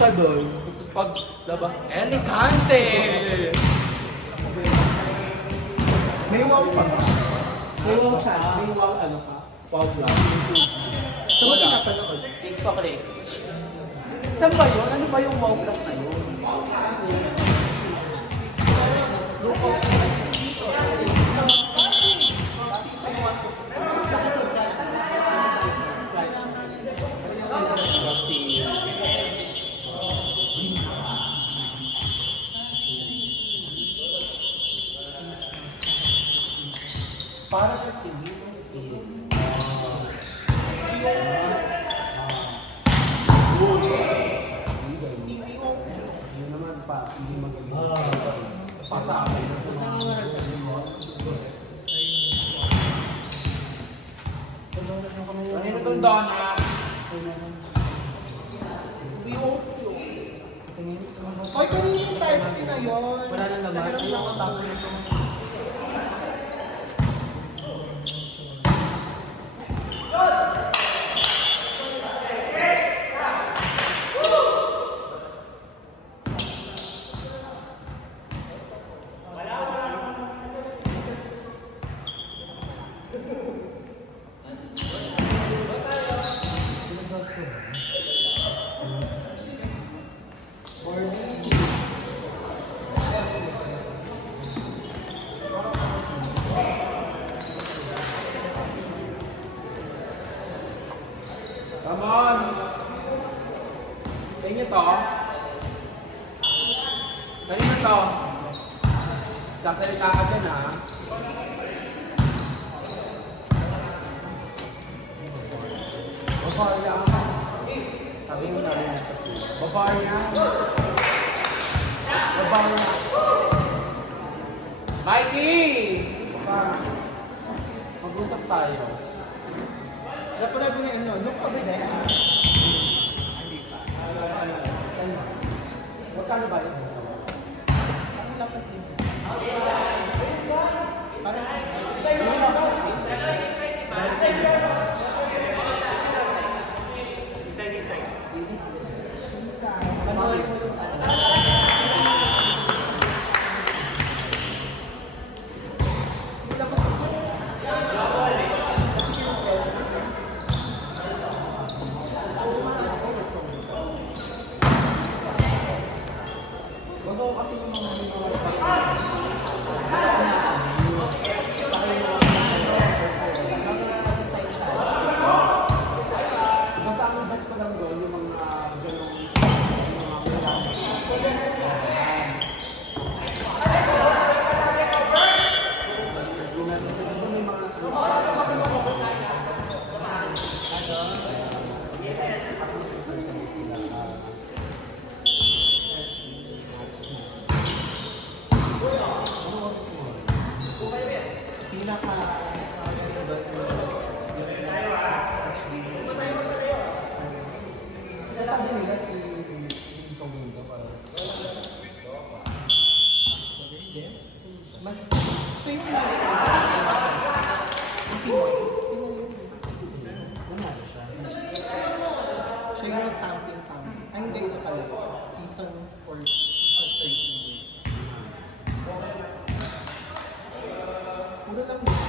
siya doon. Tapos paglabas, elegante! May wow pa ba? May wow siya. May wow ano ka? Wow vlog. Saan mo pinapanood? TikTok Rex. Saan ba yun? Ano ba yung Wow Plus na yun? Para siya si yun naman pa, hindi magaling. Pasabi na sa mga kanino itong donut? Hoy, kanina yung types na yun. Wala na naman. Ayun ang tapo nito. Come on! Sa inyo to. Kanina to. Sasalita ka dyan ha. Babarya ka. Sabi mo na rin. Babarya. Babarya. Mikey! Mag-usap tayo. Napanood mo na ano? Look over there. Magkano ba yun? Ang lapat din. Parang Gusto ko kasi yung mga basta ang bet ko lang doon yung mga ganong sabi nila si Tomundo para mas siya yung Pinoy. nanalo siya. Siya yung nag-tamping-tamping. Ay, hindi ito pala. Season 4, season 13. Puro lang din.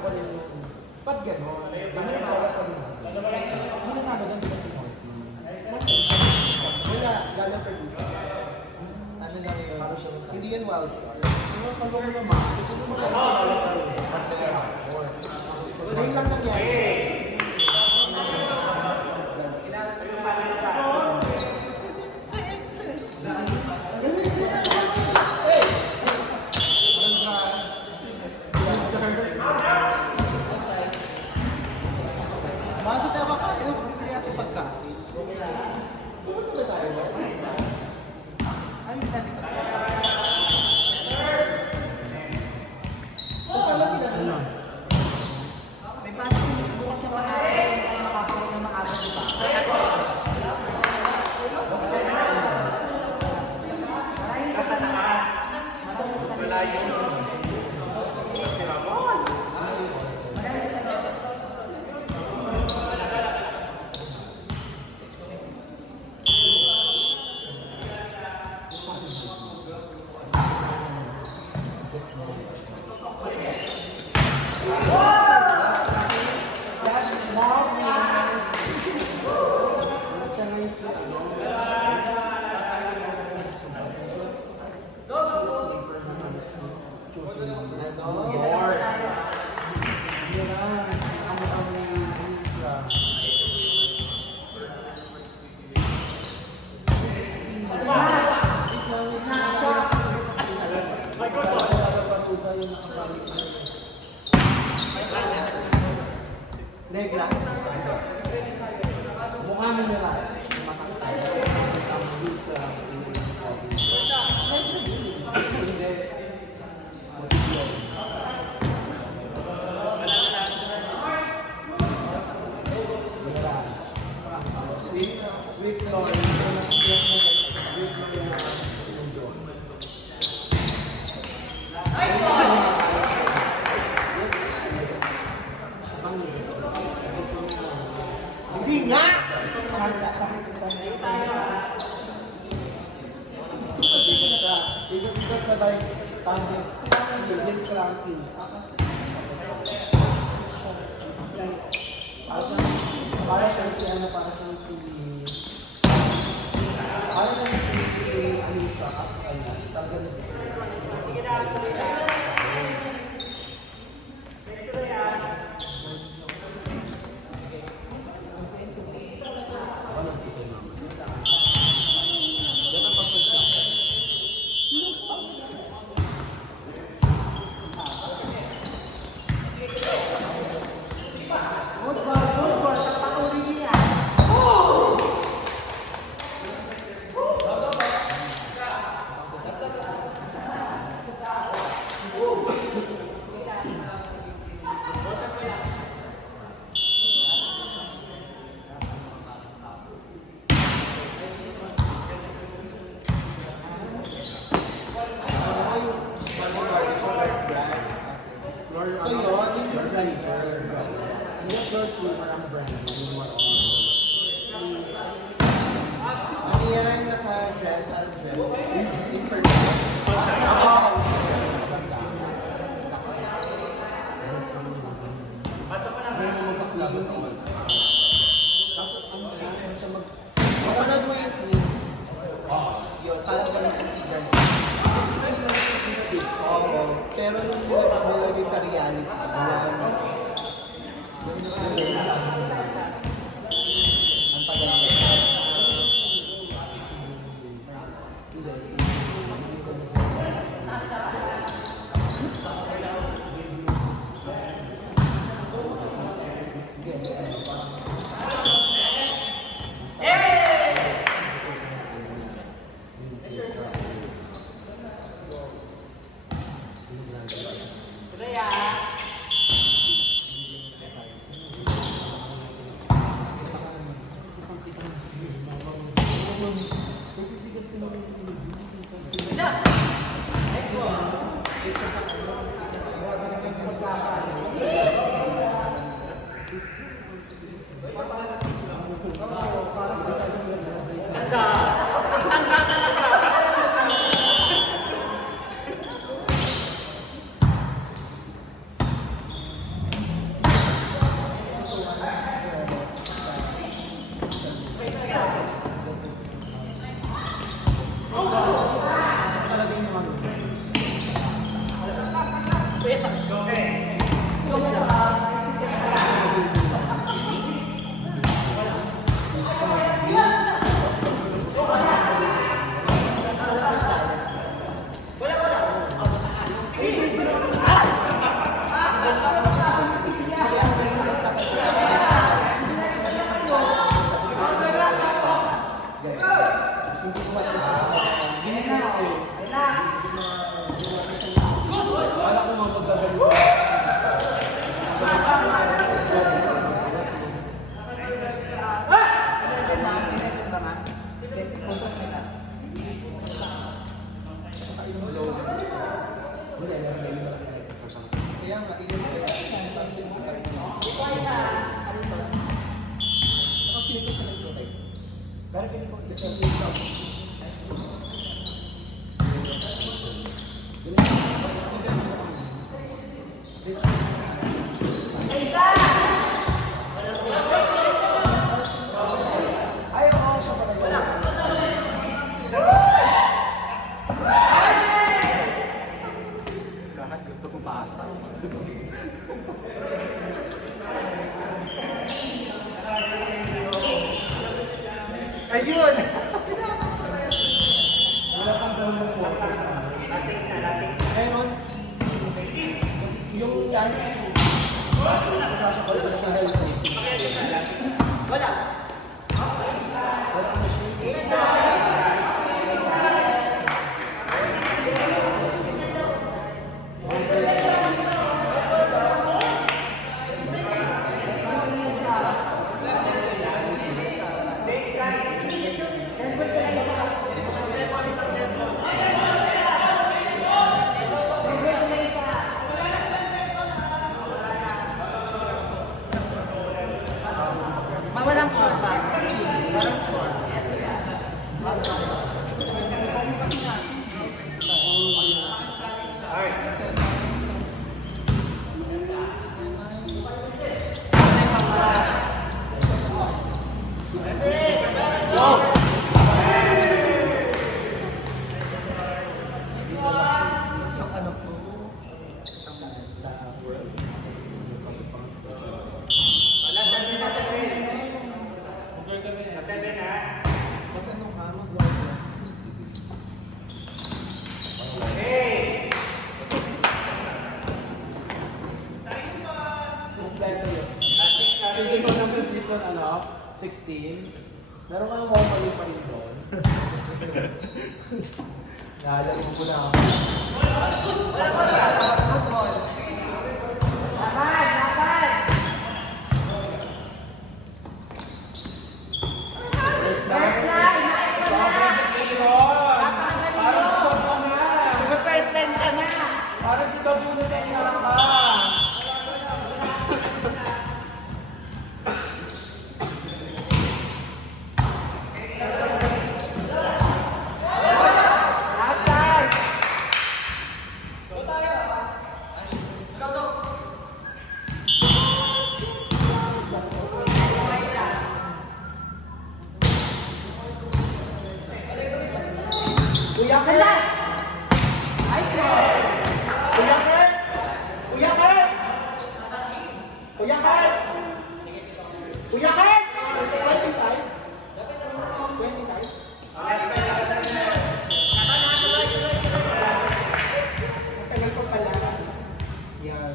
ko din yung, ba't gano'n? Nanalo ka din kasi. Hindi nanalo doon kasi Morty. Wala, galang producer. Ano lang yun? Hindi yan wild card. Pag mo naman, gusto mo ngayon lang nangyari. Basta tayo kakain, bibili natin pagkain. Pumunta ba tayo? Ano yung natin? Kasama sila na. May pasok yung bukas sa maaari, hindi makakaroon ng maaari, di ba? Negra. Mukha mo nila. Sweet Lord. Hindi nga! Bigat sabay tayo. Bigat cranking. Para siyang si ano, para siyang si Alicia kasi kanya. Talaga na So yun, yung grinder. Yung first rumor ang brand. Ano yan, naka-gel, in person. Kaso ano siya mag... Kapanood mo yung clip. Yun, parang ganun ang sigan. Oo, pero nung nilagay sa reality, wala na. Ang tagal na. Lahat gusto ko bata. Ayun! Wala kang gawin mo. Meron Yung yan. wala. Walang score ba? Walang score. Sa ano po? Sa world. Pag ano ka, mag-world. Kompleto yun. Season ko naman season 16. Meron ka naman mali pa rin doon. Naalala ko na ako. First time ka na! Parang si Babuno sa inyo ka. Kuya Kurt! Ay, Kurt! Kuya Kurt! Kuya Kurt! Kuya Kurt! Kuya Kurt! 25? 25? Sagal ko pala. Yan.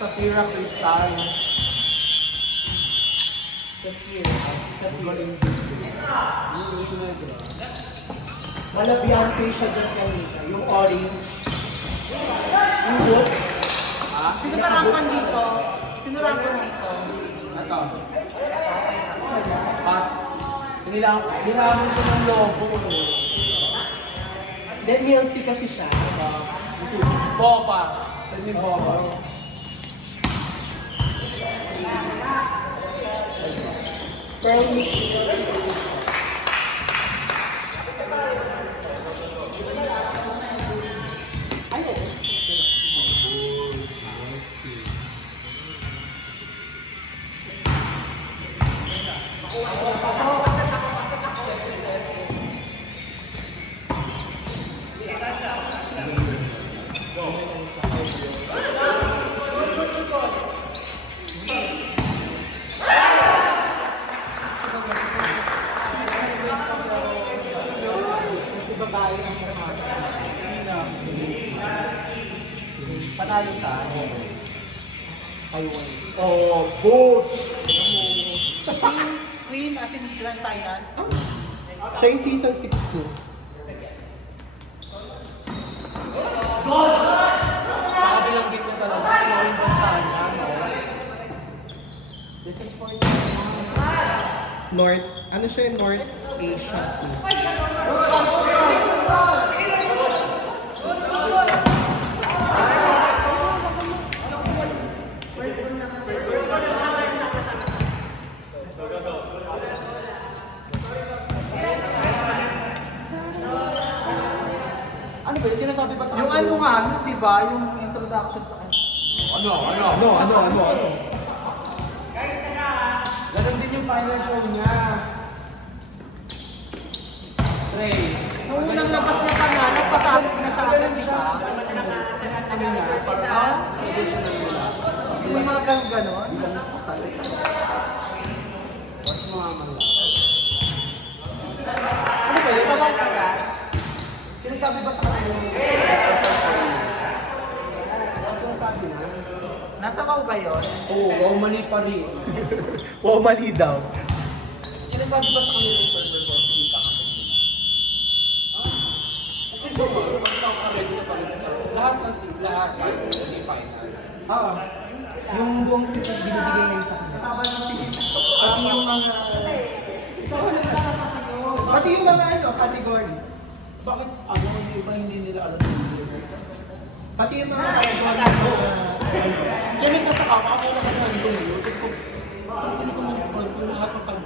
Safira Cristal. Safira. Wala Beyonce siya dyan kanina. Yung orange. Yung boots. Sino ba rampan dito? Sino rampan dito? Ito. Pass. Hinilaman ko ng logo. Then milky kasi siya. Boba. Ito yung boba. Pearl mix. Taiwan. Oh, good! Queen as in Grand Finals. Siya yung season 6 ko. Kabilang bit na talaga. Knowing kung saan yan. This is for you. North, ano siya yung North Asia? Ano ba yung sinasabi pa sa Yung ano nga, di ba? Yung introduction to Ano? Ganun din yung final show niya. Ray. Nung unang labas niya pa nga, nagpasabog na siya agad, di ba? Ano niya? Parang traditional nila. Yung mga ganon. Watch mo nga man lang. Ano ba yun? Sinasabi ba sa kanila yung sinasabi na? Nasa Mau ba yun? Oo, wow, mali pa rin. Wow, mali daw. Sinasabi ba sa kanila yung February 4, hindi ka kapag nila? Okay ba ba? Basta ako ready sa pag-usap. Lahat ng lahat hindi finals. Oo. Yung buong season binibigay ngayon sa kanya. Pati yung mga... Pati yung mga ano, categories. Bakit ano, yung iba hindi nila alam yung universe? Pati yung mga categories. Kaya may tataka, ako na ka nandun yun. Sabi ko, bakit hindi ko mag-plan kung lahat ng